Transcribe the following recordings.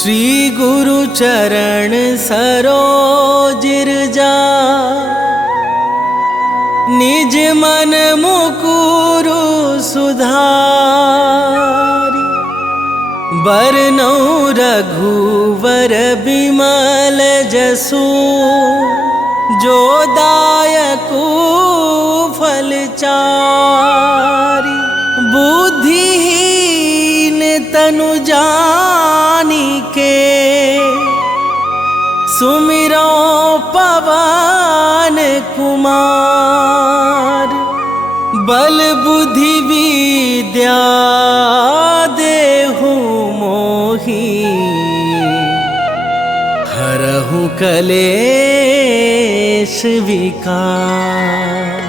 श्री गुरु चरण सरोज जा निज मन मुकुरु सुधारि बरनौ रघुवर बिमल जसु जो दायकु फल चारि बुद्धिहीन तनु जानिके सुमिरो पवन कुमार बल बुद्धि विद्या देहु मोहि हरहु कलेश विकार।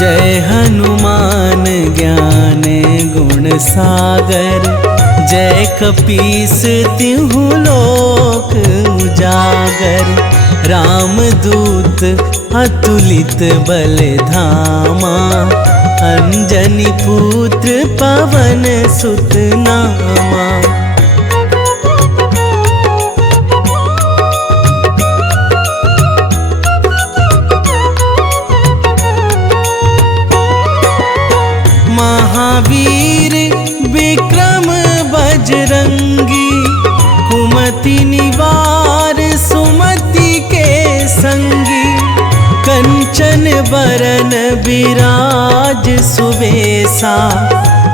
जय हनुमान ज्ञान गुण सागर, जय कपीस तिहु लोक उजागर। रामदूत अतुलित बल धामा, अंजनी पुत्र पवन सुत नामा। महावीर विक्रम बजरंगी, कुमति निवार सुमति के संगी। कंचन बरन विराज सुबेसा,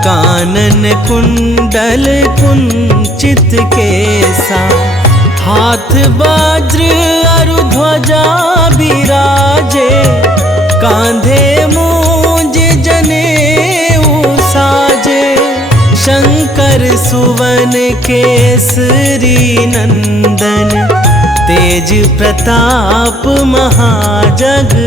कानन कुंडल कुंचित केसा। हाथ वज्र अरु ध्वजा बिराजे, कांधे मूंज जनेऊ साजे। शंकर सुवन केसरी नंदन, तेज प्रताप महाजगवंदन।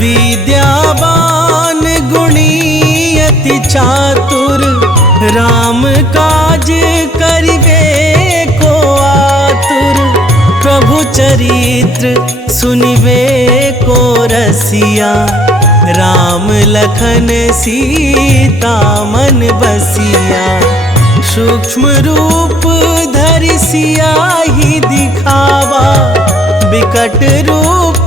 विद्यावान गुणी अति चातुर, राम काज करिबे को आतुर। प्रभु चरित्र सुनिबे को रसिया, राम लखन सीता मन बसिया। सूक्ष्म रूप धरि सियाहि दिखावा, बिकट रूप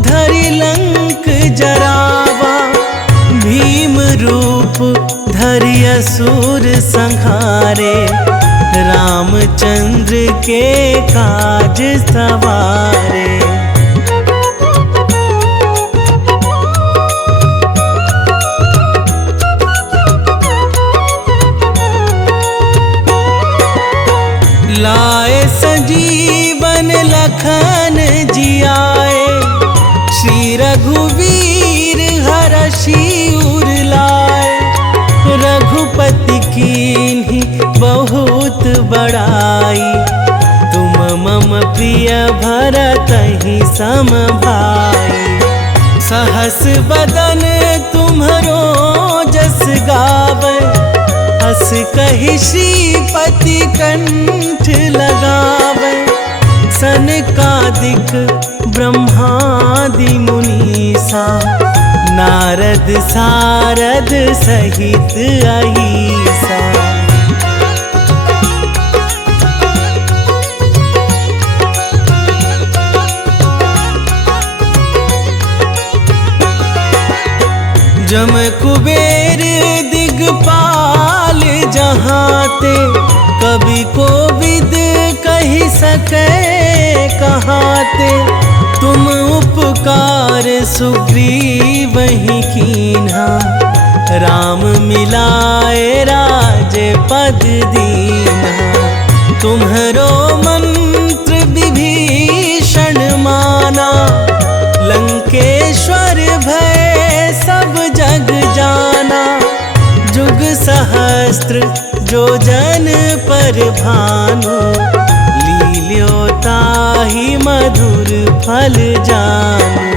धरि लंक जरावा। भीम रूप धरि असुर संहारे, रामचंद्र के काज सवारे। लाए संजीवन लखन जियाए, श्री रघुवीर हरषि उर लाए। रघुपति कीन्ही बहुत बड़ाई, तुम मम प्रिय भरतहि सम भाई। सहस बदन तुम्हरो जस गावै, हस कहि श्रीपति कंठ लगावै। सनकादिक ब्रह्मादि मुनीसा, नारद सारद सहित अहीसा। जम कुबेर दिगपाल जहाते, कवि कोविद कहि सकै कहाते। तुम उपकार सुग्रीवहि कीन्हा, राम मिलाए राजपद दीन्हा। तुम्हरो मंत्र विभीषण माना, लंकेश्वर भय सब जग जाना। जुग सहस्त्र जो जन पर भानु, लील्यो ताहि मधुर फल जानू।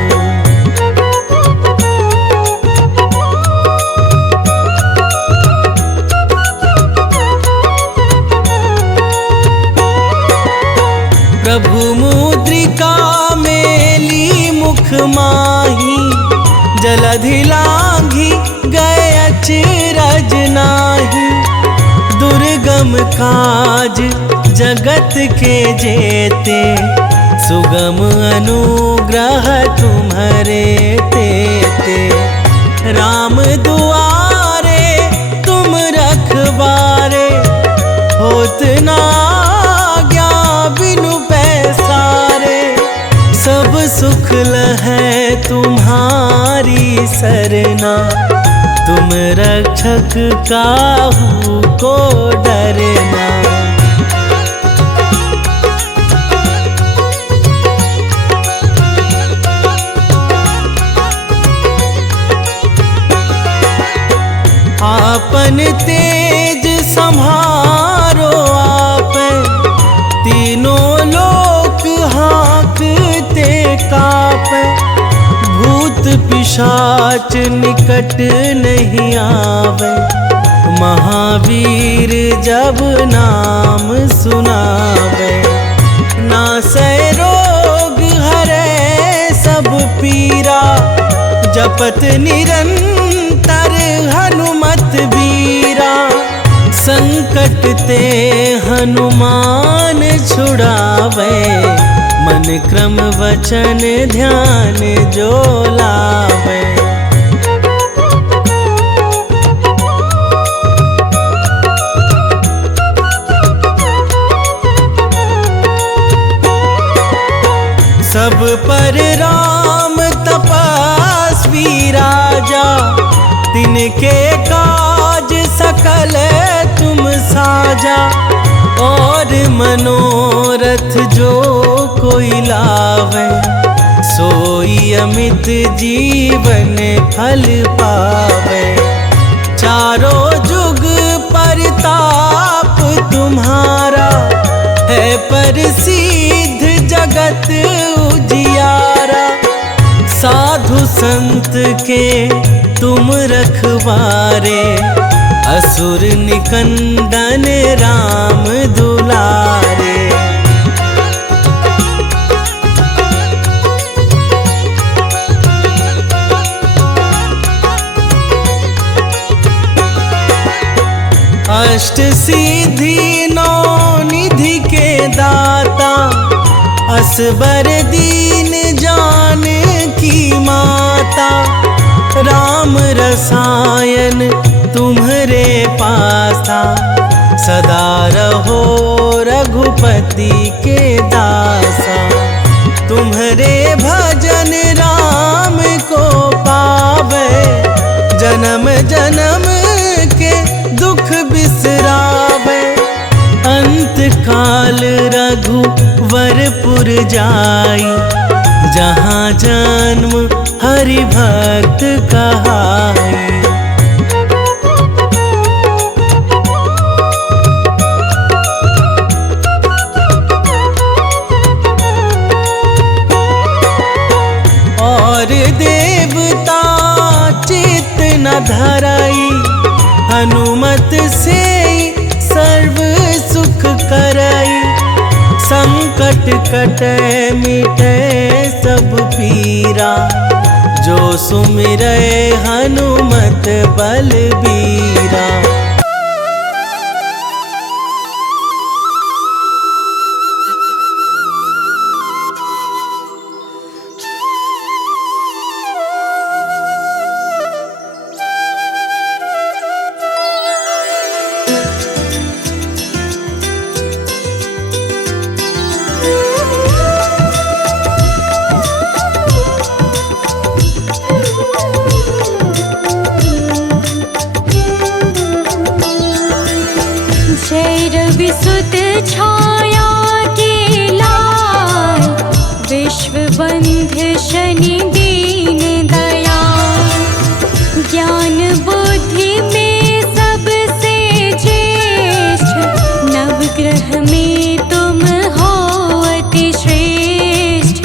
प्रभु मुद्रिका मेली मुख माही, जलधि लांघि गए अचरज नाही। दुर्गम काज जगत के जेते, सुगम अनुग्रह तुम्हारे तेते। राम दुआरे तुम रखवारे, होत ना आज्ञा बिनु पैसारे। सब सुख लहै तुम्हारी सरना, तुम रक्षक काहू को डरना। आपन तेज संभारो आप, तीनों लोक हाँकते कापे। भूत पिशाच निकट नहीं आवे, महावीर जब नाम सुनावे। नासै रोग हरै सब पीरा, जपत निरंतर हनुमत बीरा। संकट ते हनुमान छुड़ावे, मन क्रम वचन ध्यान जो लावे। सब पर राम तपस्वी राजा, तिनके काज सकल तुम साजा। और मनोरथ जो कोई लावे, सोई अमित जीवन फल पावे। चारों जुग परताप तुम्हारा, है प्रसिद्ध जगत उजियारा। साधु संत के तुम रखवारे, असुर निकंदन राम दुलारे। अष्ट सिद्धि नौ निधि के दाता, असबर दीन जानकी माता। राम रसायन तुम्हरे पासा, सदा रहो रघुपति के दासा। तुम्हरे भजन राम को पावे, जन्म जन्म के दुख बिसरावे। अंत काल रघुवरपुर जाई, जहाँ जन्म हरि भक्त कहाई। और देवता चित्त न धराई, हनुमत से सर्व सुख कराई। संकट कटे मिटे सब पीरा, जो सुमिरै हनुमत बलबीरा। विसुत छाया के लाल, विश्व बंध शनि दीन दयाल। ज्ञान बुद्धि में सबसे ज्येष्ठ, नवग्रह में तुम हो अति श्रेष्ठ।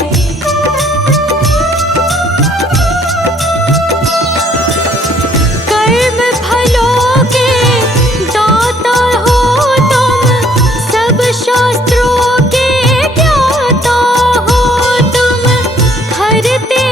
कर्म फलों के दाता हो तुम, सब शास्त्रों के ज्ञाता हो तुम। हरते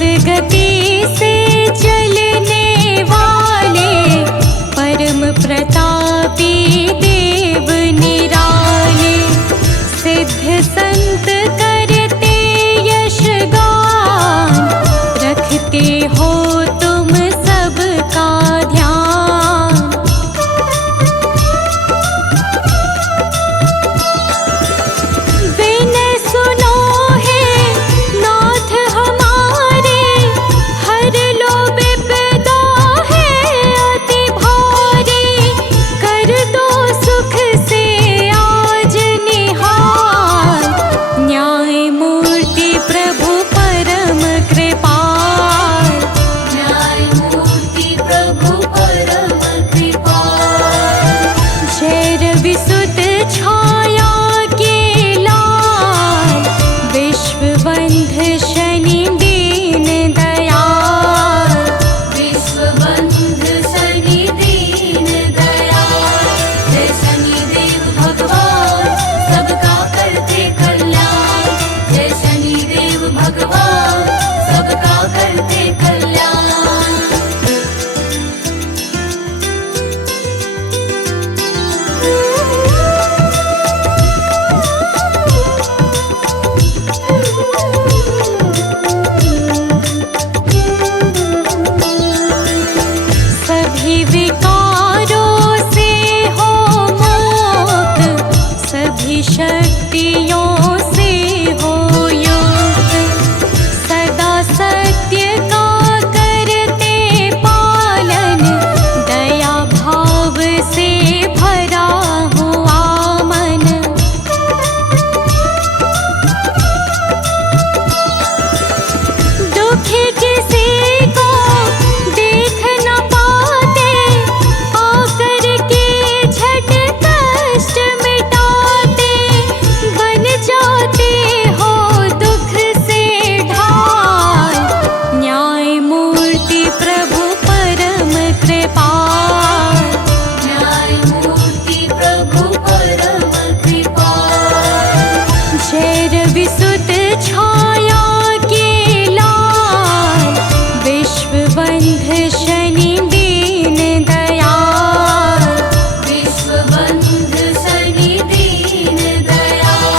मंद गति से चलने वाले परम प्रतापी देव निराले, सिद्ध संत करते यश गान, रखते हो तुम सबका ध्यान। विनय सुनो हे नाथ हमारे, हर लो विपदा है अति भारी, कर दो सुख से आज निहाल, न्याय मूर्ति प्रभु परम कृपाल, न्याय मूर्ति प्रभु परम कृपाल। जय रवि सुत छाया के लाल, विश्व बंध शनि दीन दयाल, विश्व बंध शनि दीन दयाल। जय शनिदेव भगवान सबका करते कल्याण, जय शनिदेव भगवान सबका करते कल्याण। सभी विकारों से हो मुक्त, सभी शक्तियों से हो युक्त, सदा सत्य का करते पालन, दया भाव से भरा हुआ मन। दुखी किसी को देख न पाते, आकर के झट कष्ट मिटाते, बन जाते हो दुख से ढाल, न्याय मूर्ति प्रभु परम कृपाल, न्याय मूर्ति प्रभु परम कृपाल। जय रवि सुत छाया के लाल, विश्व बंध शनि दीन दयाल, विश्व बंध शनि दीन दयाल।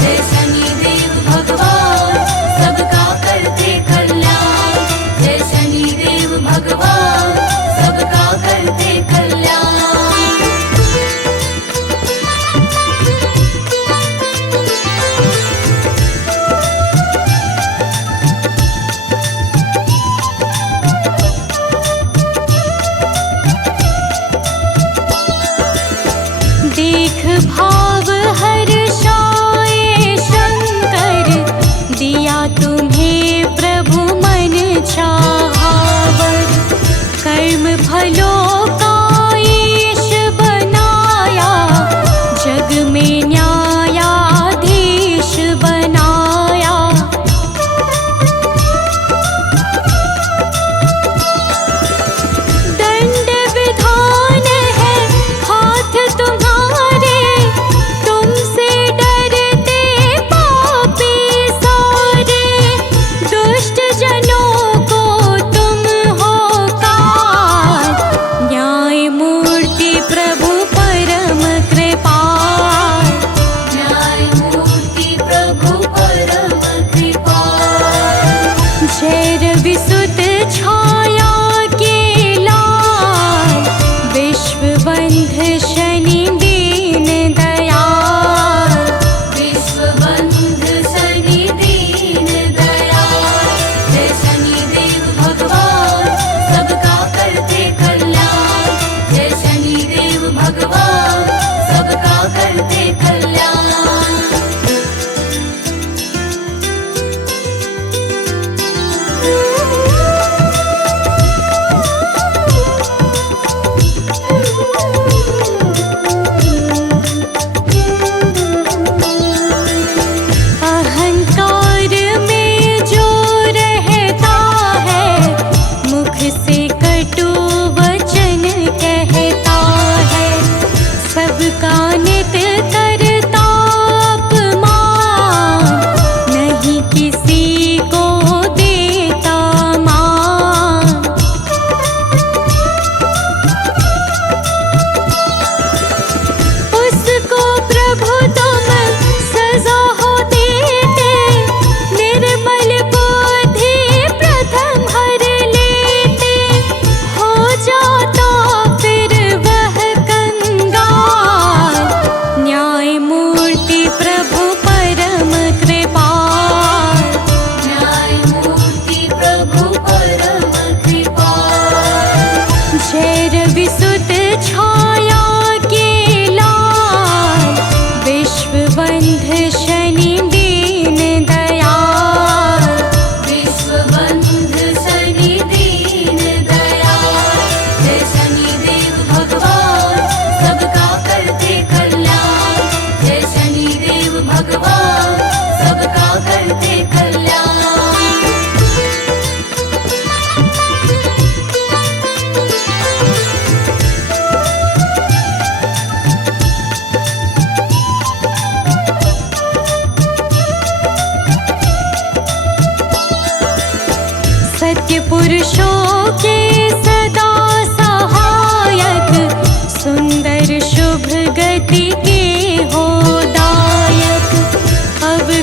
जय शनिदेव भगवान सबका करते कल्याण, जय शनिदेव भगवान सबका करते कल्याण।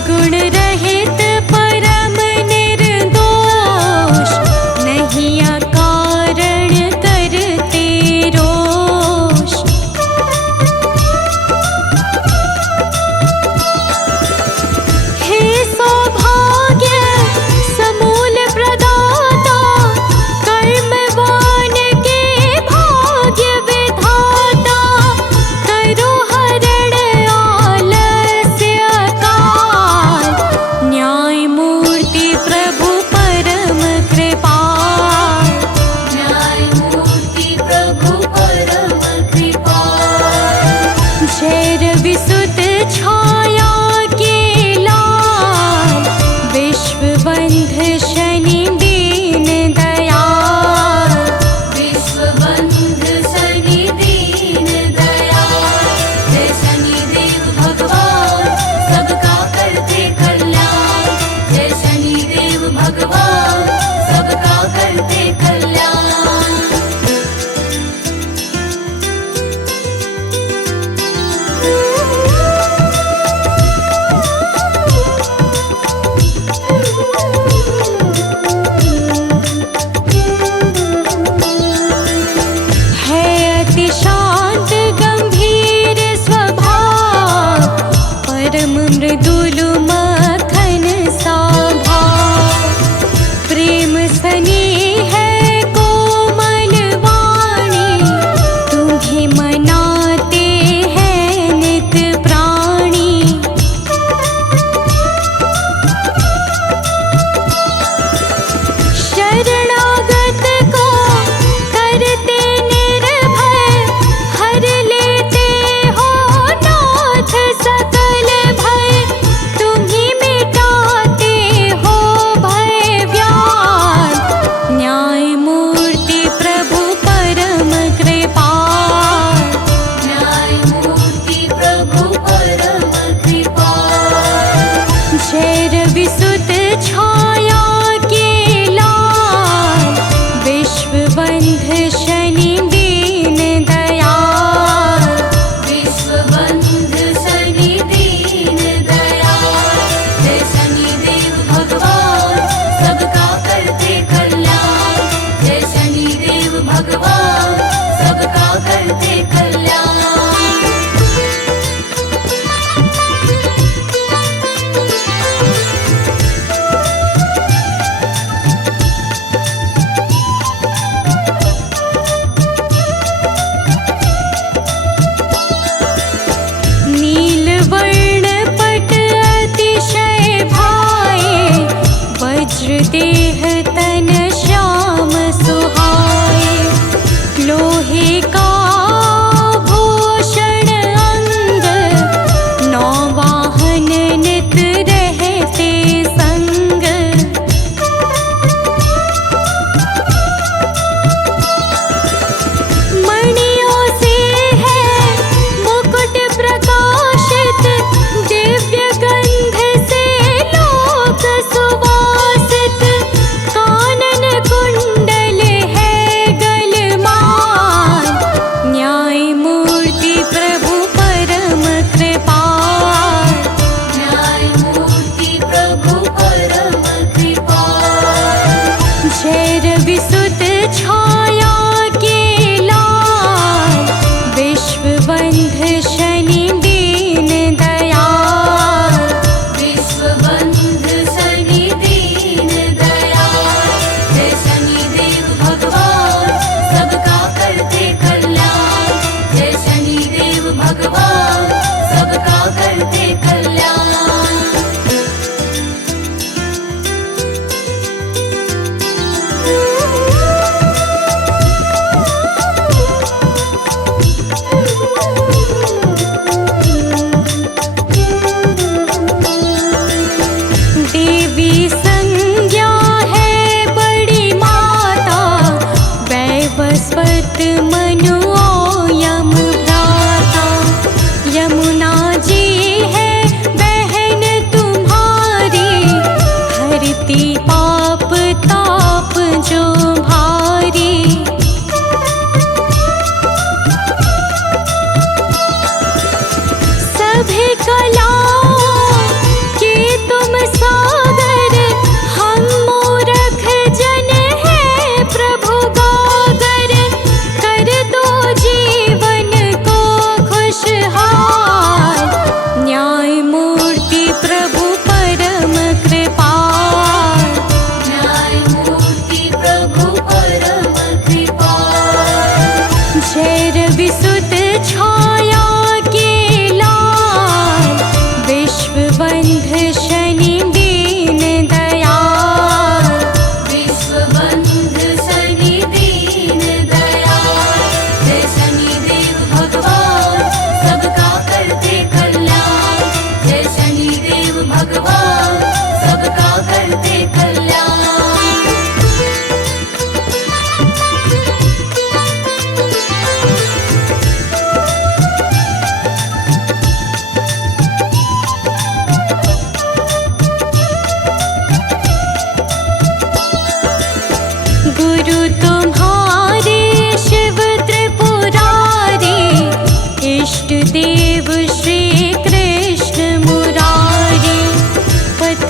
गुण रहित परम निर्दोष, नहीं अकारण करते रोष। हे सौभाग्य समूल प्रदाता, कर्मवान के भाग्य विधाता, करो हरण आलस्य काल, न्याय मूर्ति प्रभु परम कृपाल। न्याय मूर्ति प्रभु परम कृपाल। जय रविसुत छाया के लाल, विश्वबंध शनि दीन दयाल। विश्वबंध शनि दीन दयाल। जय शनिदेव भगवान सबका करते कल्याण। जय शनिदेव भगवान सबका करते कल्याण। है अति शांत गंभीर स्वभाव, परम मृदुल मखन सा भाव। प्रेम स्नेह है कोमल वाणी, तुम्हें मनाते हैं नित प्राणी। शरणागत को करते निर्भय, हर लेते हो नाथ सकल भय। तुम्हीं मिटाते हो भय व्याल, न्याय मूर्ति प्रभु परम कृपाल। न्याय मूर्ति प्रभु परम कृपाल। जय रविसुत छाया के लाल, विश्वबंध शनि दीन दयाल। विश्वबंध शनि दीन दयाल। जय शनिदेव भगवान सबका करते कल्याण। जय शनिदेव भगवान सबका करते कल्याण। नीलवर्ण पट अतिशय भाए, वज्र देह तन श्याम सुहाए। लोहे का भूषण अंग, नौ वाहन नित रहते संग। मणियों से है मुकुट प्रकाशित, दिव्य गंध से लोक सुवासित। कानन कुंडल है गलमान, न्याय मूर्ति प्रभु परम कृपाल। न्याय मूर्ति प्रभु परम कृपाल। जय रविसुत छाया के लाल, विश्वबंध शनि दीन दयाल। विश्वबंध शनि दीन दयाल। जय शनिदेव भगवान सबका करते कल्याण। जय शनिदेव भगवान सबका करते कल्याण। देवी संज्ञा है बड़ी माता, वैवस्वत मनु यम भ्राता। यमुना जी है बहन तुम्हारी, हरती पाप ताप जो भारी। सभी कलाओं के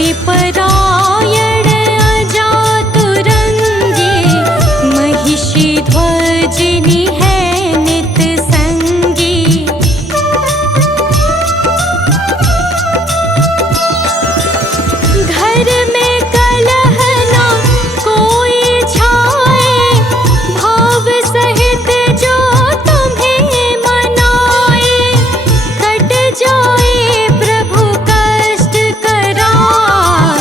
हे परायण अजातुरंगी, महिषी ध्वजिनी है नित संगी। घर में कलह ना कोई छाए, भाव सहित जो तुम्हें मनाए। कट जाए प्रभु कष्ट करार,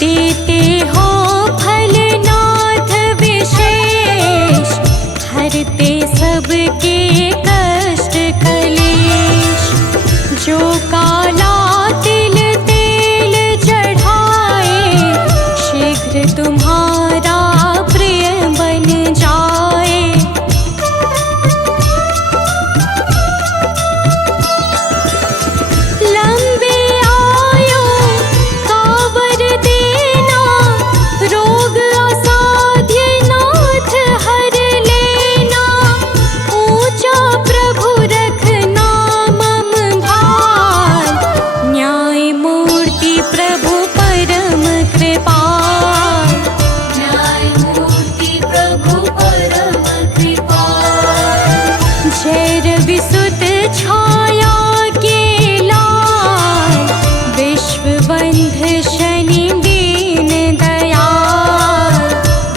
देते हो फलनाथ विशेष, हरते सबके कष्ट कलेश। जो काला तिल तेल चढ़ाए, शीघ्र तुम्हारा प्रिय बन जाए। लंबे आयु का वर देना, रोग असाध्य नाथ हर लेना। ऊंचा प्रभु रखना मम भार, न्याय मूर्ति प्रभु परम कृपाल। न्याय मूर्ति प्रभु परम कृपाल। जय रवि सुत छाया के लाल, विश्वबंध शनि दीन दयाल।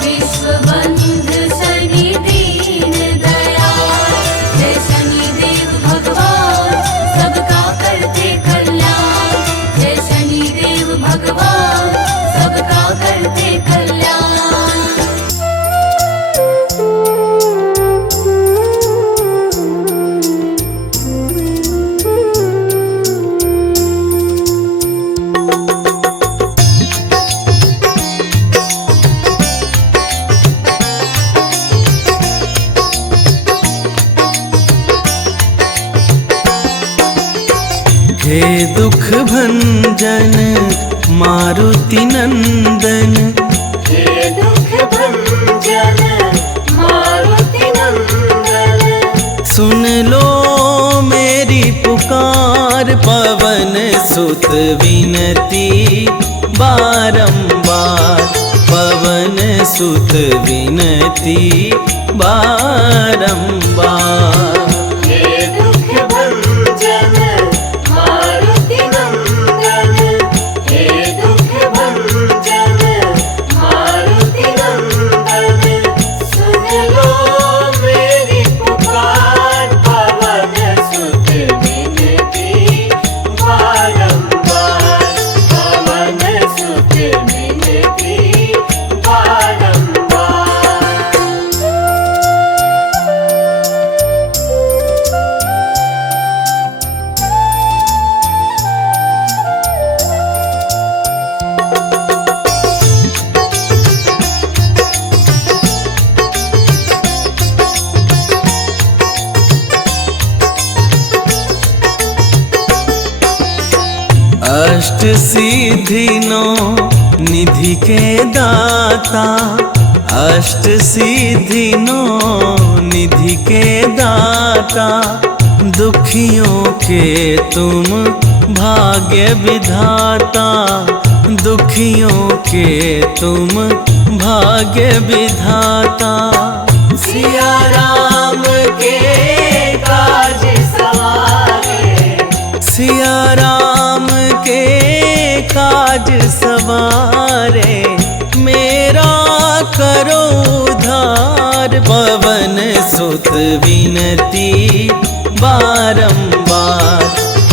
विश्वबंध शनि दीन दयाल। जय शनिदेव भगवान, सबका करते कल्याण। जय शनिदेव भगवान, सबका करते कल्याण। हे दुख भंजन मारुति नंदन, हे दुख भंजन मारुति नंदन। सुन लो मेरी पुकार, पवन सुत विनती बारंबार। पवन सुत विनती बारंबार। हे दुख भंजन मारुति नंदन। हे दुख भंजन मारुति नंदन। सुन लो मेरी पुकार, पवन सुत विनती बारंबार। पवन सुत विनती बारंबार। अष्ट सिद्धि नौ निधि के दाता। अष्ट सिद्धि नौ निधि के दाता। दुखियों के तुम भाग्य विधाता। दुखियों के तुम भाग्य विधाता। सिया राम के काज सवारे। सिया राम के काज सवारे। मेरा करो उद्धार, पवन सुत विनती बारंबार।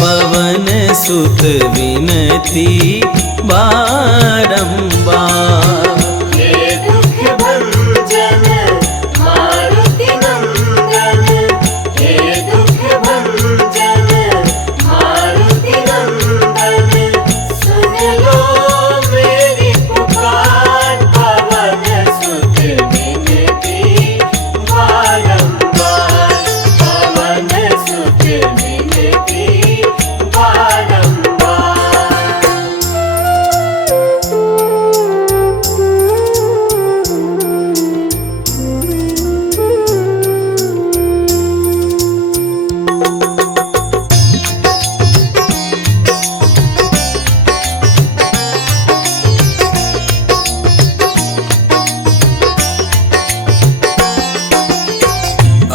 पवन सुत विनती बारंबार। हे दुख भंजन मारुति नंदन। हे दुख भंजन मारुति नंदन। सुन लो मेरी पुकार, पवन सुत विनती बारंबार। पवन सुत विनती बारंबार।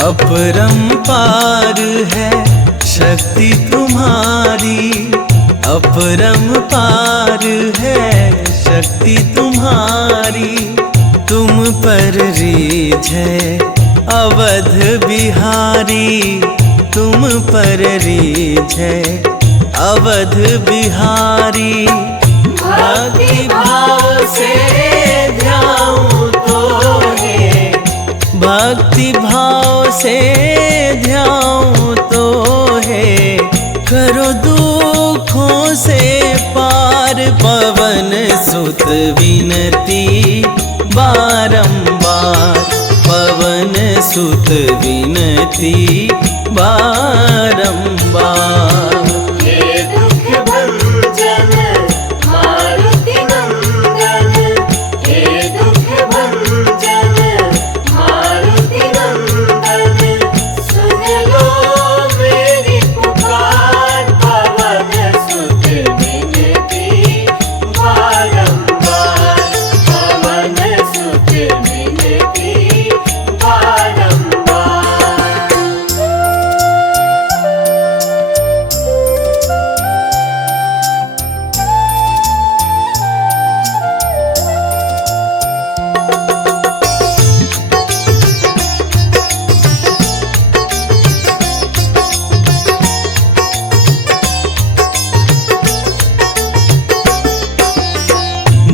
अपरंपार है शक्ति तुम्हारी। अपरंपार है शक्ति तुम्हारी। तुम पर रीझ है अवध बिहारी। तुम पर रीझ है अवध बिहारी। भक्ति भाव से ध्याऊं तो है, भक्ति भाव से ध्याऊं तो है, करो दुखों से पार पवन सुत विनती बारंबार, पवन सुत विनती बारंबार। हे दुख भंजन मारुति नंदन, हे दुख भंजन मारुति नंदन, सुन लो मेरी पुकार, पवन सुत विनती बारंबार, पवन सुत विनती बारंबार।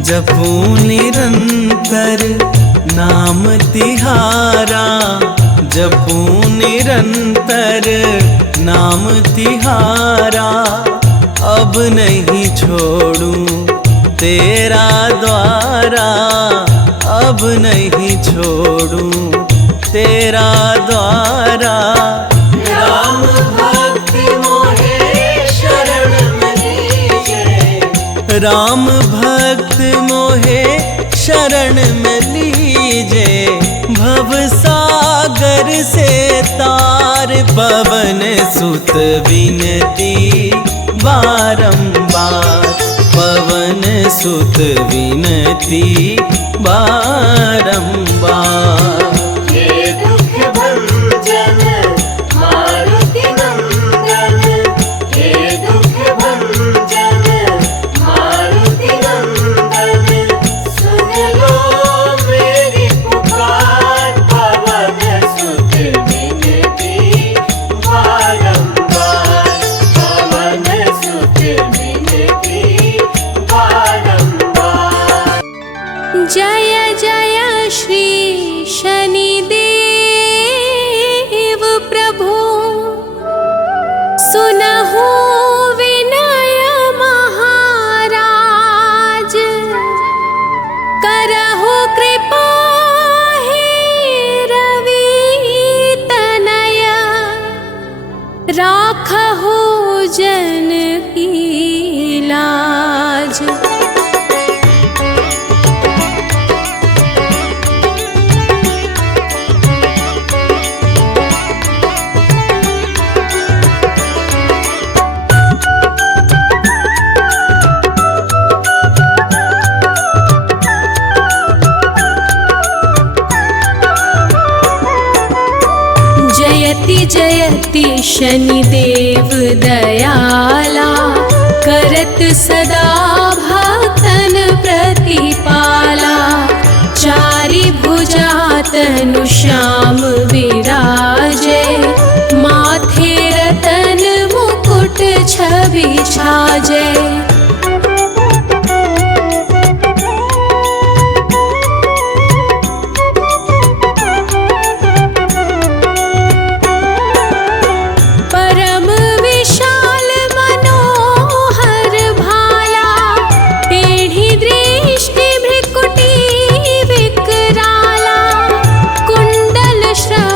जपूं निरंतर नाम तिहारा, जपूं निरंतर नाम तिहारा, अब नहीं छोड़ूं तेरा द्वारा, अब नहीं छोड़ूं तेरा द्वारा। राम भक्ति मोहे शरण में लीजे, राम भक्त मोहे शरण में लीजे, भव सागर से तार पवन सुत विनती बारंबार, पवन सुत विनती बारंबार। हे दुख भंजन मारुति नंदन, हे दुख भंजन मारुति नंदन, सुन लो मेरी पुकार, पवन सुत विनती बारंबार, पवन सुत विनती बारंबार। जय जय श्री शनिदेव प्रभु, सुनहु विनय महाराज, करहु कृपा हे रवि तनय, राखहु जन की लाज। जयति जयति शनिदेव दयाला, करत सदा भक्तन प्रतिपाला, चारि भुजा तनु श्याम विराजे, माथे रतन मुकुट छवि छाजे। श्रवण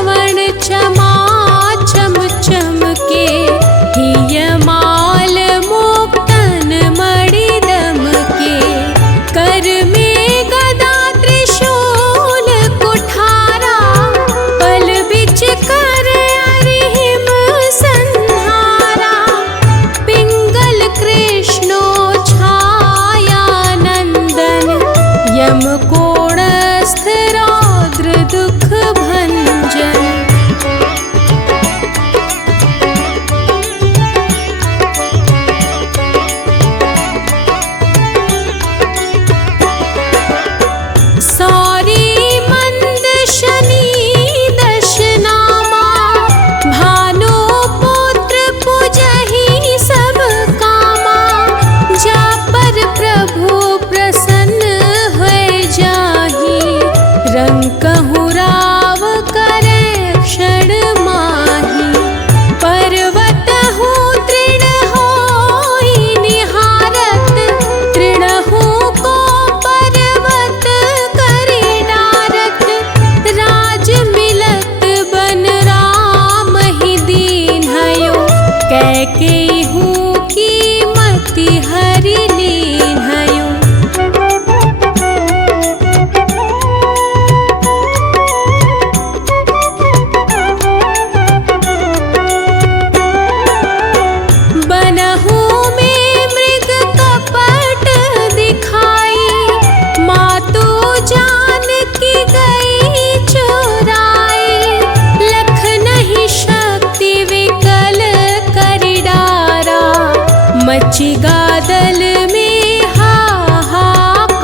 मची गादल में हाहाकारा,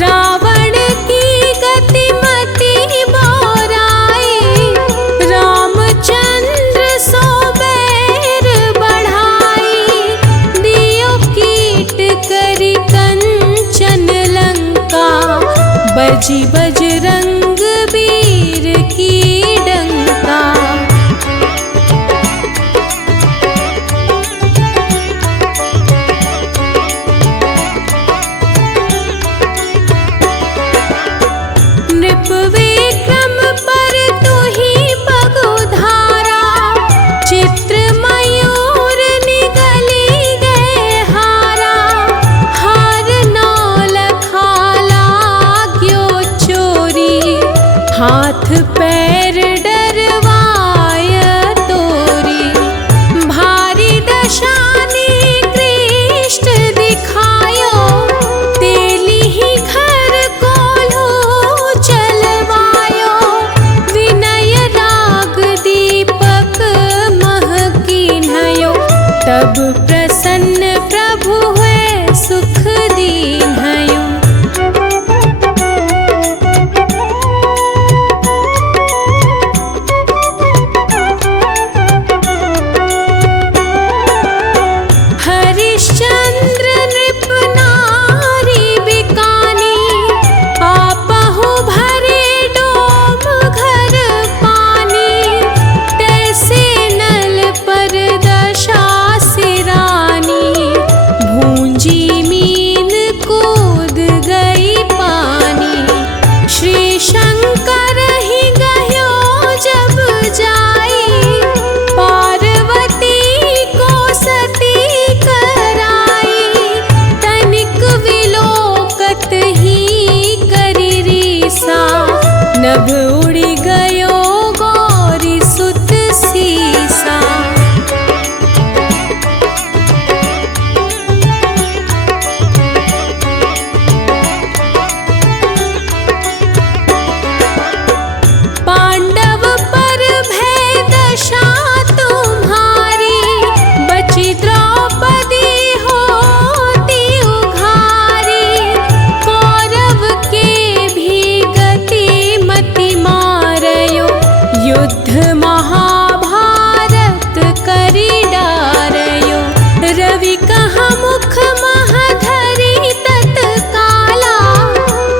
रावण की गतिमति बोराई, रामचंद्र सो बैर बढ़ाई, दियो कीट करी कंचन लंका, बजी बजरंग वीर की डंका। नृप विक्रम पर तुही पगुधारा, चित्र मयूर निगली गए हारा, हार नौ लखा लाग्यो चोरी, हाथ पैर डरवाय तोरी, भारी दशानी कृष्ण दिखायो, तेली ही घर कोल्हू चलवायो, विनय राग दीपक मह कीन्हयो, तब प्रसन्न प्रभु हुए सुख दीन्हयो। हरिश्चंद्र नृप नारी बिकानी, आपहु भरे डोम घर पानी, तैसे नल पर दशा सिरानी, भूंजी मीन कूद गई पानी, श्री शंकर ही गयो जब जाई, पार्वती को सती कराई, तनिक विलोकत ही करी रीसा, नभ उड़ी गयो गौरी सुत सीसा। पांडव पर भय दशा तुम्हारी, बची द्रौपदी होती उघारी, कौरव के भी गति मति मारयो, युद्ध महाभारत करी डारयो, रवि कहा मुख महधरी तत्काला,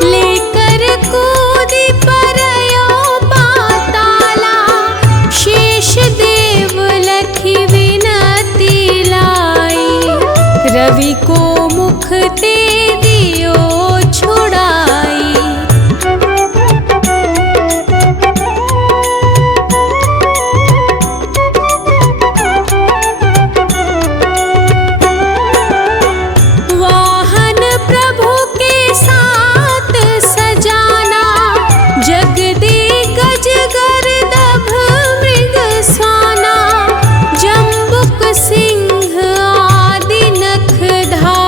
लेकर कूदी परयो पाताला, शेष देव लखी विनती लाई, रवि को मुख ते दियो छुड़ाई। वाहन प्रभु के साथ सजाना, जगदिग्गज गर्दभ मृग स्वाना, जम्बुक सिंह आदि नखधारी,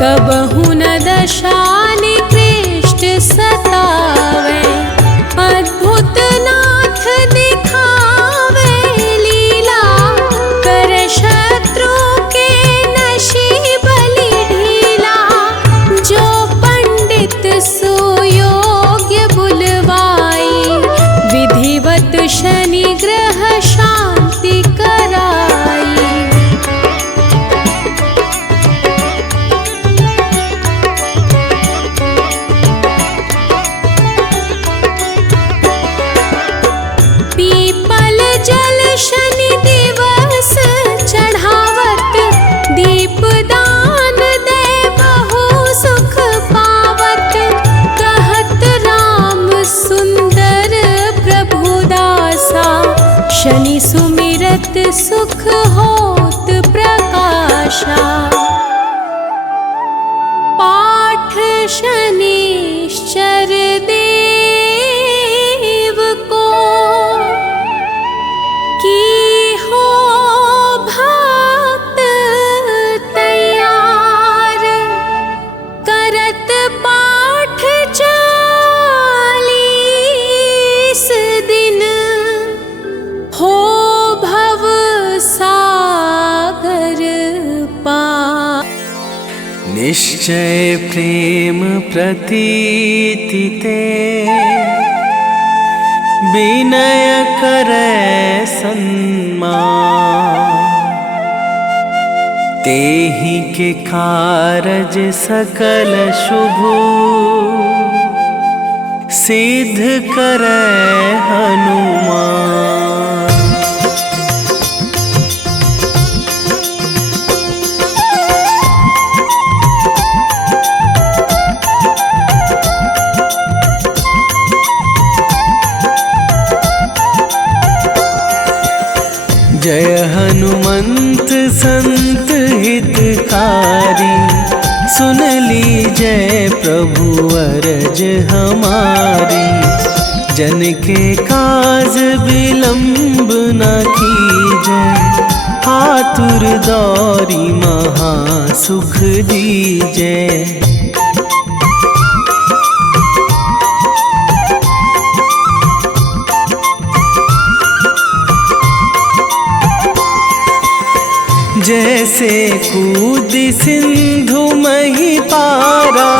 कबहु न दशा निकृष्ट सतावे, अद्भुत नाथ दिखावे लीला, कर शत्रु के नशी बलि ढीला। जो पंडित सुयोग्य बुलवाई, विधिवत शनि ग्रह शांति कराई। पीपल जल शनि दिवस चढ़ावत, दीपदान दे बहु सुख पावत। कहत राम सुंदर प्रभु दासा, शनि सुमिरत सुख होत प्रकाशा। पाठ शनिश्चर देव को, की हो भक्त तैयार। करत पाठ 40 दिन, हो भव सागर पार। निश्चय प्रेम प्रतीति ते, विनय करे सन्मान। तेहि के कारज सकल शुभ, सिद्ध करे हनुमान। जय हनुमंत संत हितकारी, सुन लीजय प्रभु अरज हमारी। जन के काज विलंब न कीजय, आतुर दौरी महा सुख दीजय। जैसे कूद सिंधु मही पारा,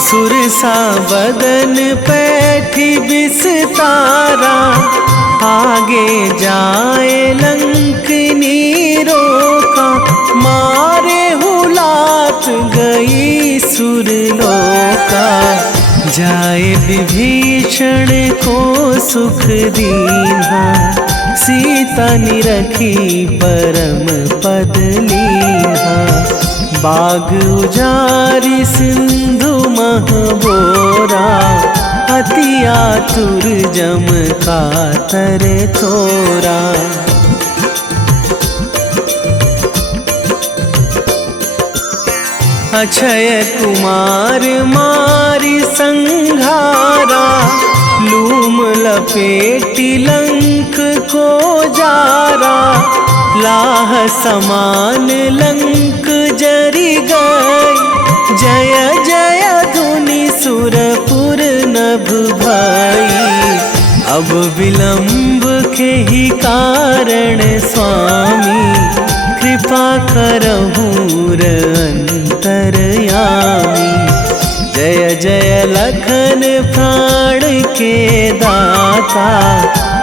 सुरसा बदन पैठी बिस्तारा। आगे जाए लंकनी रोका, मारे हुलात गई सुरलोका। जाए विभीषण को सुख दीन्हा, सीता निरखी परम पद लीन्हा। बाग उजारि सिंधु महबोरा, अति आतुर जम कातर थोरा। अक्षय कुमार मारि संघारा, लूम लपेटी लंक को जारा। लाह समान लंक जरि गई, जय जय धुनि सुरपुर नभ भई। अब विलंब के ही कारण स्वामी, कृपा करहु अंतरयामी। जय जय लखन प्राण के दाता,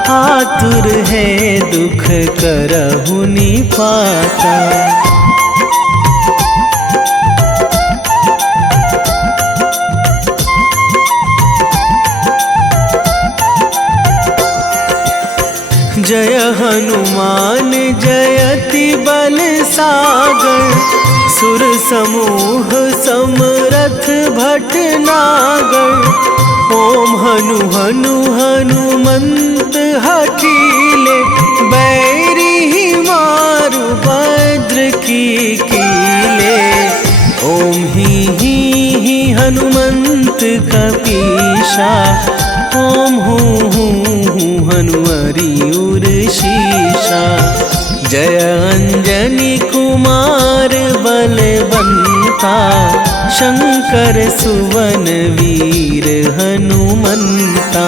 आतुर है दुख करहु निपाता। जय हनुमान जयति बल सागर, सुर समूह समरथ भटनागर। ओम हनु हनु हनुमंत हठीले, बैरी मारु भद्र की कीले। ओम ही हनुमंत कपीशा, ओम हूँ हनुमरि उर शीशा। जय अंजनी कुमार बलवंता, शंकर सुवन वीर हनुमंता।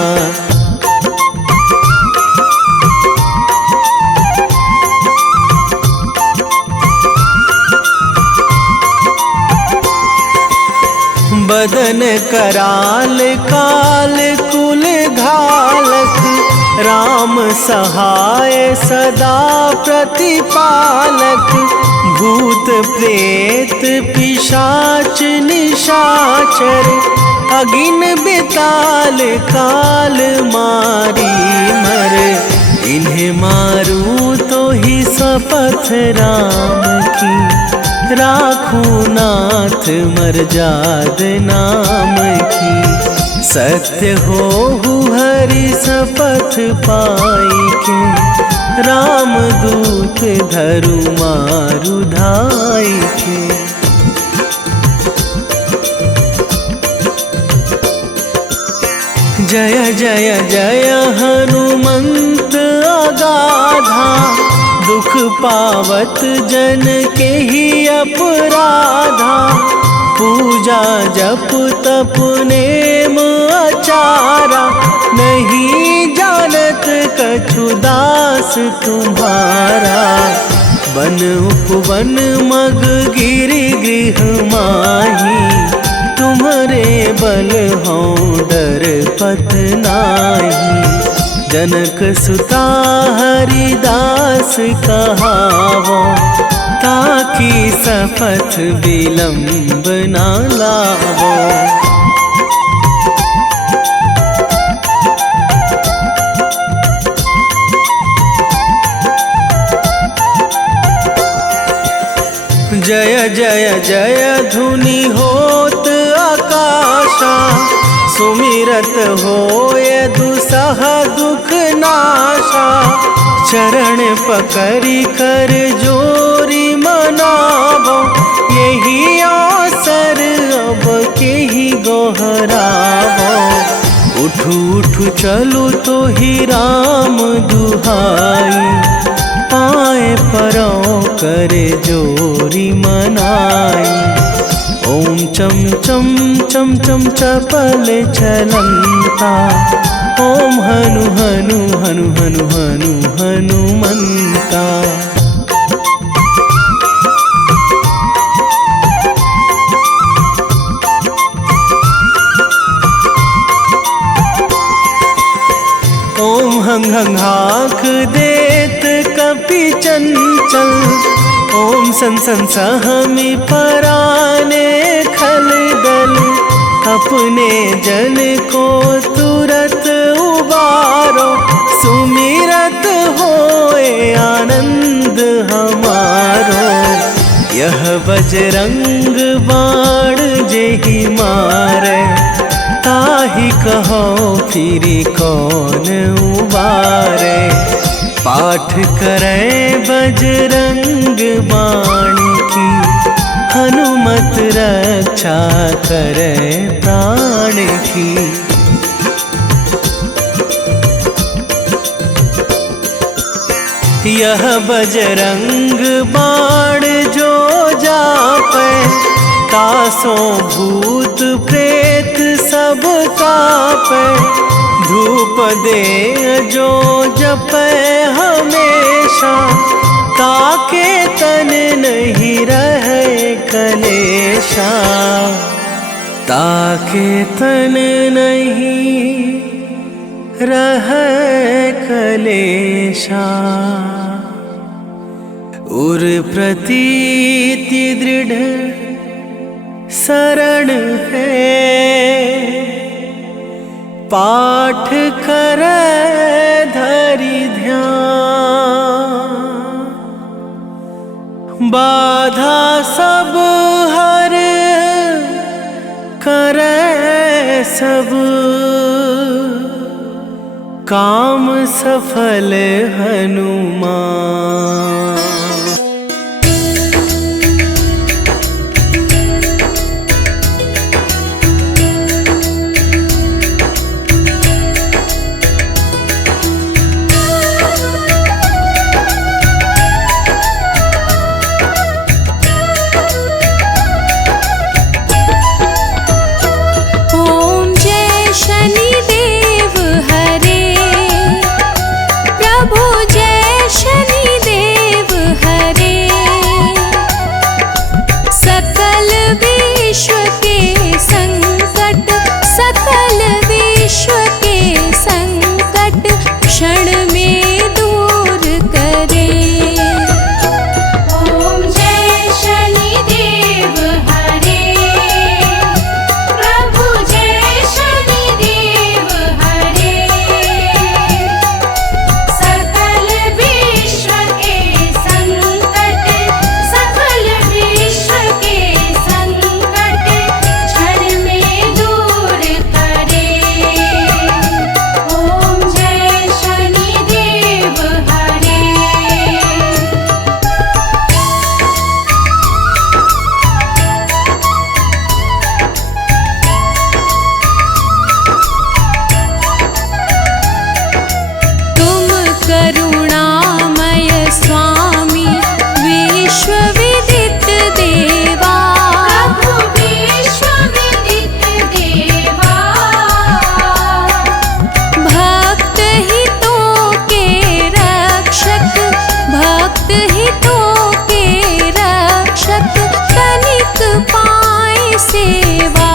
बदन कराल काल कुल घालक, राम सहाय सदा प्रतिपालक। भूत प्रेत पिशाच निशाचर, अगिन बिताल काल मारी मर। इन्हें मारूं तो ही शपथ राम की, राखूं नाथ मर्याद नाम की। सत्य हो हरि शपथ पाई के, राम दूत धरु मारु धाई के। जय जय जय हनुमंत अगाधा, दुख पावत जन के ही अपराधा। पूजा जप तप नेम आचारा, नहीं जानत कछु दास तुम्हारा। बन उपवन मग गिरि गृह माही, तुम्हारे बल हों डर पत नाही। जनक सुता हरिदास कहावो, ताकि शपथ विलंब ना लावो। जय जय जय धुनि होत आकाशा, सुमिरत होय दुसह दुख नाशा। चरण पकड़ी कर जोरी मनावो, यही अवसर अब के ही गोहरावो। उठू उठू चलू तो ही राम दुहाई, पाए परों करे जोरी मनाई। ओम चम चम चम चम चपल चलंता, ओम हनु हनु हनु हनु हनु हनुमंता। ओम हंग हंग हाक देत कपि चंचल, ओम सन सन सहमी पराने खल दल। अपने जन को तुरत उबारो, सुमिरत होए आनंद हमारो। यह बजरंग बाण जेहि मारे, ताहि कहो फिरी कौन उबारे। पाठ करें बजरंग बाण की, हनुमत रक्षा करें प्राण की। यह बजरंग बाण जो जापे, तासों भूत प्रेत सब कापे। धूप दे जो जपे हमेशा, ताके तन नहीं रहे कलेशा। ताके तन नहीं रहे कलेशा। उर प्रतीति दृढ़ शरण है, पाठ करे धरि ध्यान। बाधा सब हर करे सब, काम सफल हनुमान। बेटों के रक्षक तनिक पाए सेवा।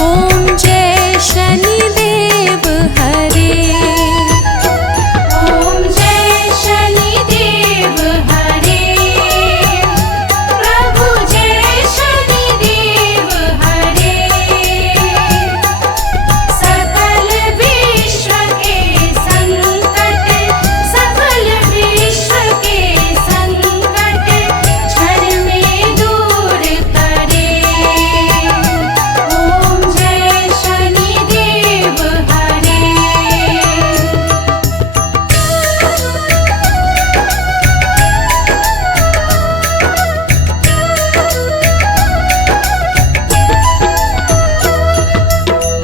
ओम जय शनिदेव हरे। ओम जय शनिदेव हरे। प्रभु जय शनिदेव हरे। सकल विश्व के संकट, सकल विश्व के संकट क्षण में दूर करे। ओम जय शनिदेव हरे।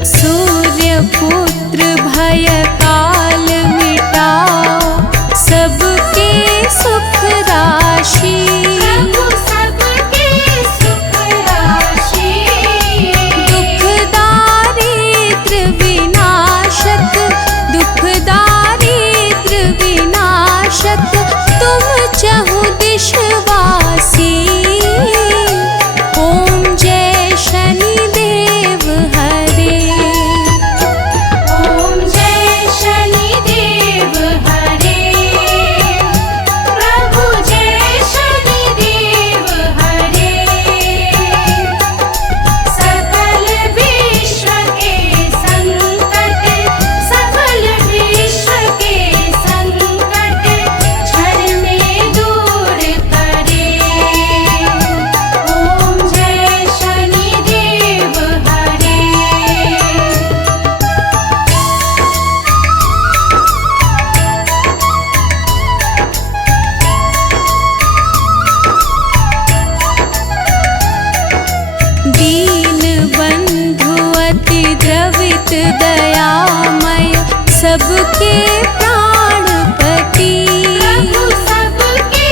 सूर्य पुत्र भय काल मिटाओ, सबके सुख राशि। प्रभु सबके सुख राशि। दुख दारिद्र विनाशक, दुख दारिद्र विनाशक तुम चहु दिशवासी। ओम जय शनिदेव हरे। ओम जय शनिदेव हरे। प्रभु जय शनिदेव हरे। सकल विश्व के संकट, सकल विश्व के संकट क्षण में दूर करे। ओम जय शनिदेव हरे। दीन बंधु अति द्रवित दयामय, सबके प्राणपति। प्रभु सबके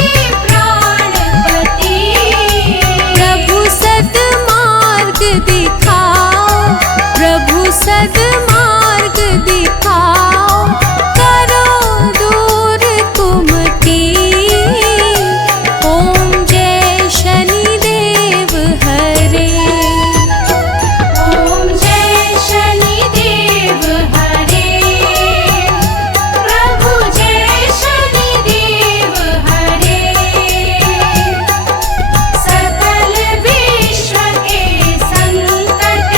प्राणपति। प्रभु सद्मार्ग दिखाओ, प्रभु सद्मार्ग दिखाओ, करो दूर कुमति। ओम जय शनिदेव हरे। ओम जय शनिदेव हरे। प्रभु जय शनिदेव हरे। सकल विश्व के संकट,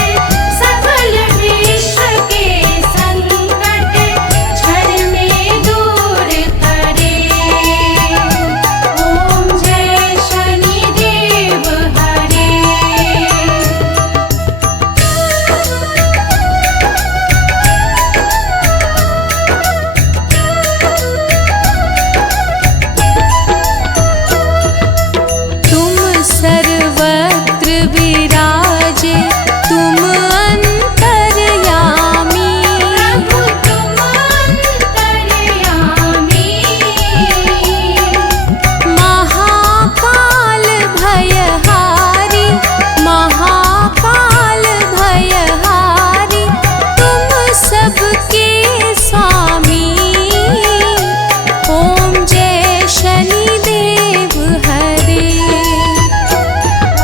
सकल विश्व के संकट क्षण में दूर करे। ओम जय शनिदेव हरे। तुम सर्वत्र विराजे, तुम अंतर्यामी। प्रभु तुम अंतर्यामी। महाकाल भयहारी, महाकाल भयहारी तुम सबके स्वामी। ओम जय शनिदेव हरे।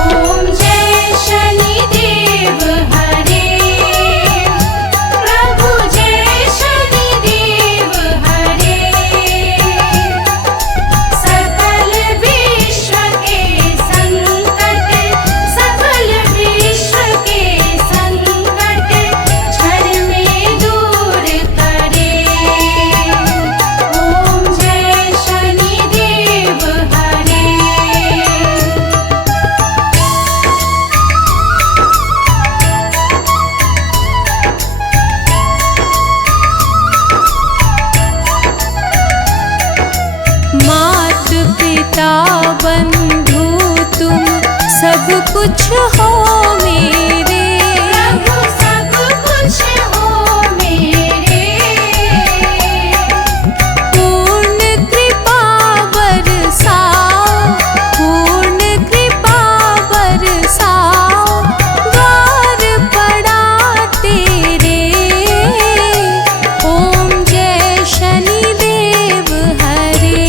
ओम जय शनिदेव हरे। प्रभु जय शनिदेव हरे। सकल विश्व के संकट, सकल विश्व के संकट क्षण में दूर करे। ओम जय शनिदेव हरे। मात पिता बंधु तुम सब कुछ हो मेरे। प्रभु सब कुछ हो मेरे। पूर्ण कृपा बरसाओ, पूर्ण कृपा बरसाओ, द्वार पड़ा तेरे। ओम जय शनिदेव हरे।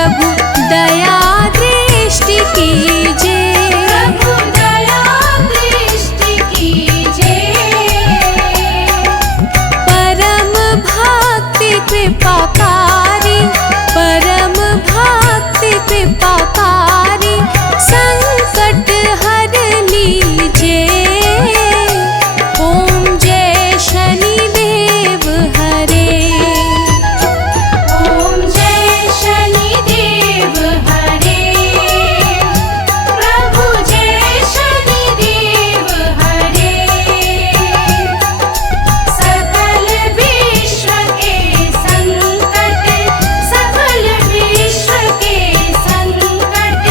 प्रभु दया दृष्टि कीजे। प्रभु दया दृष्टि कीजे। परम भक्ति कृपाकारी, परम भक्ति कृपाकारी, संकट हर लीजे। ओम जय शनिदेव हरे। ओम जय शनिदेव हरे। प्रभु जय शनिदेव हरे। सकल विश्व के संकट, सकल विश्व के संकट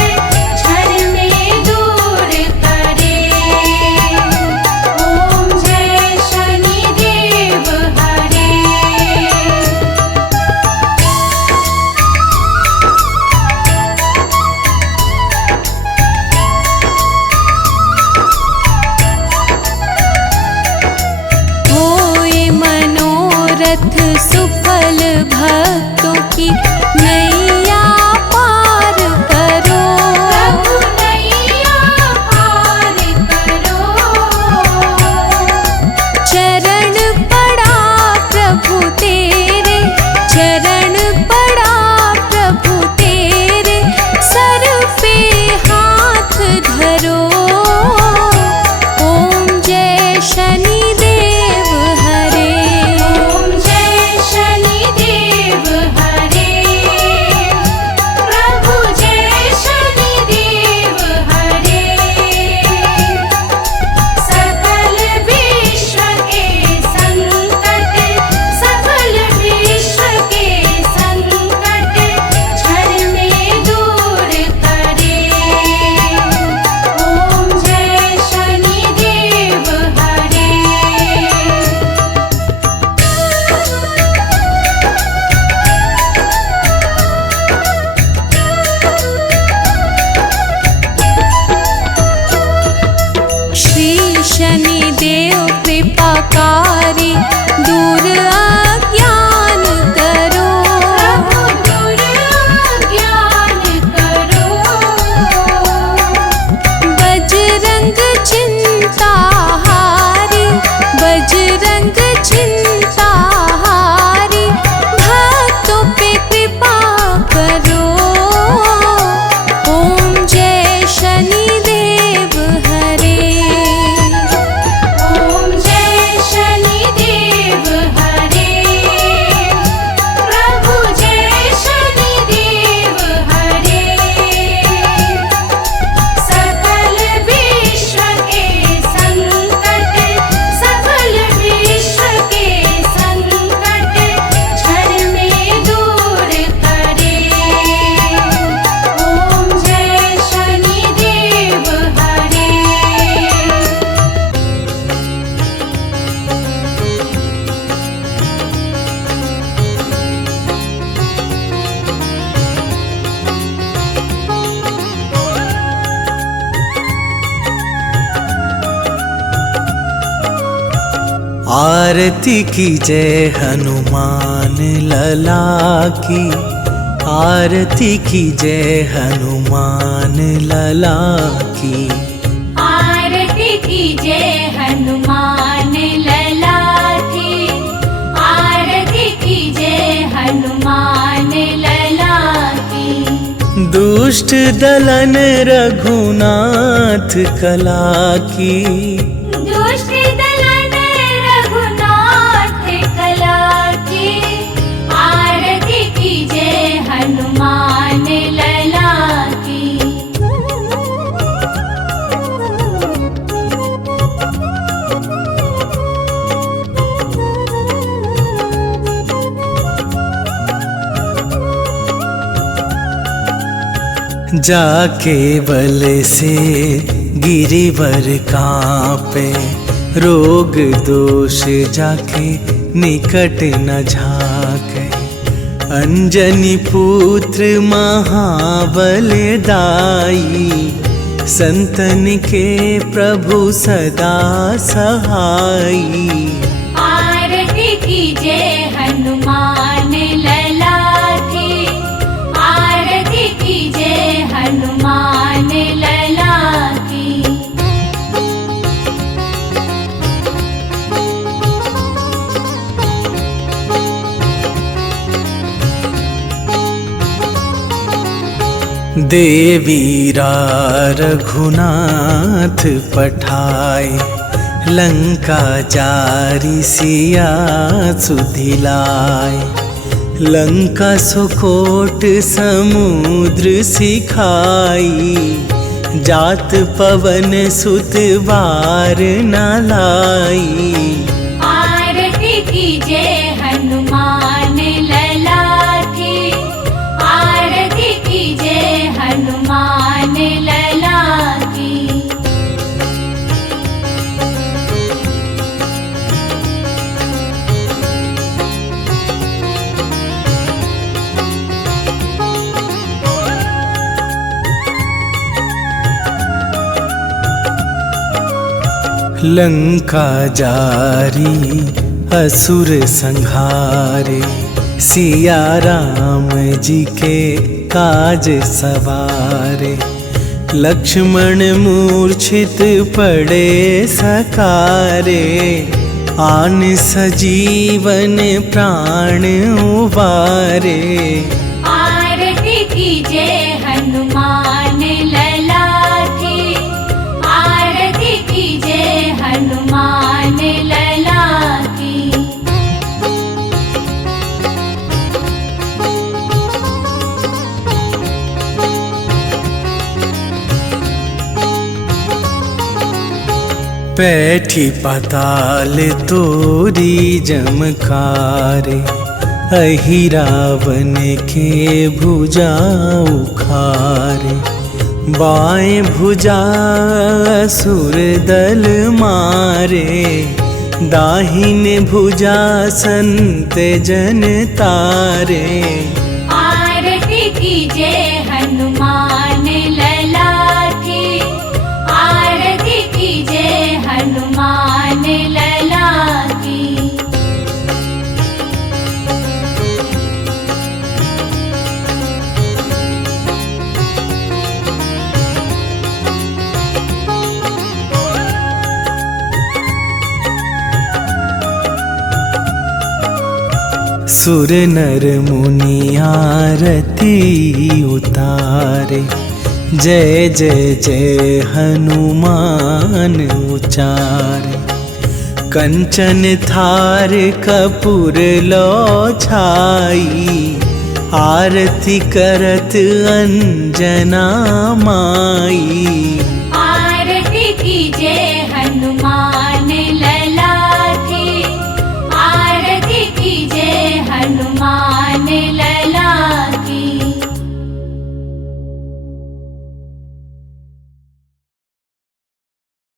क्षण में दूर करे। ओम जय शनिदेव हरे। होए मनोरथ सुफल भक्तों की नैया पार करो। प्रभु नैया पार करो। चरण पड़ा प्रभु तेरे, चरण पड़ा प्रभु तेरे, सर पे हाथ धरो। ओम जय शनिदेव हरे। ओम जय शनिदेव हरे। प्रभु जय शनिदेव हरे। सकल विश्व के संकट, सकल विश्व के संकट क्षण में दूर करे। ओम जय शनिदेव हरे। श्री शनिदेव कृपाकारी, दूर अज्ञान करो। प्रभु दूर ज्ञान करो। बजरंग चिंताहारी, बजरंग चिंताहारी, भक्तों पे कृपा करो। ओम जय शनिदेव हरे। ओम जय शनिदेव हरे। प्रभु जय शनिदेव हरे। सकल विश्व के संकट, सकल विश्व के संकट क्षण में दूर करे। ओम जय शनिदेव हरे। आरती की जय हनुमान लला की, आरती की जय हनुमान लला की। आरती की जय हनुमान लला की। आरती की जय हनुमान लला की। दुष्ट दलन रघुनाथ कला की, दुष्ट दलन रघुनाथ कला की। आरती की जय हनुमान लला की। जाके बल से गिरिवर कांपे, रोग दोष जाके निकट न झाके। अंजनी पुत्र महाबल दाई, संतन के प्रभु सदा सहाई। आरती की जय हनुमान लला की। आरती हनुमान लला की। देवीरा रघुनाथ पठाए, लंका जारी सिया सुधिलाए। लंका सुकोट समुद्र सिखाई, जात पवन सुत बार न लाई। आरती कीजे हनुमान लला की, आरती कीजे हनुमान लला की। लंका जारी असुर संहारे, सिया राम जी के काज सवारे। लक्ष्मण मूर्छित पड़े सकारे, आन सजीवन प्राण उबारे। आरती कीजे हनुमान लला की, आरती कीजे हनुमान लला की। पैठी पाताल तोरी जमकारे, अहि रावण के भुजा उखारे। बाएं भुजा असुर दल मारे, दाहिन भुजा संत जन तारे। आरती कीजे हनुमान लला की, आरती कीजे हनुमान लला की। सुर नर मुनि आरती उतारे, जय जय जय हनुमान उचारे। कंचन थार कपूर लो छाई, आरती करत अंजना माई।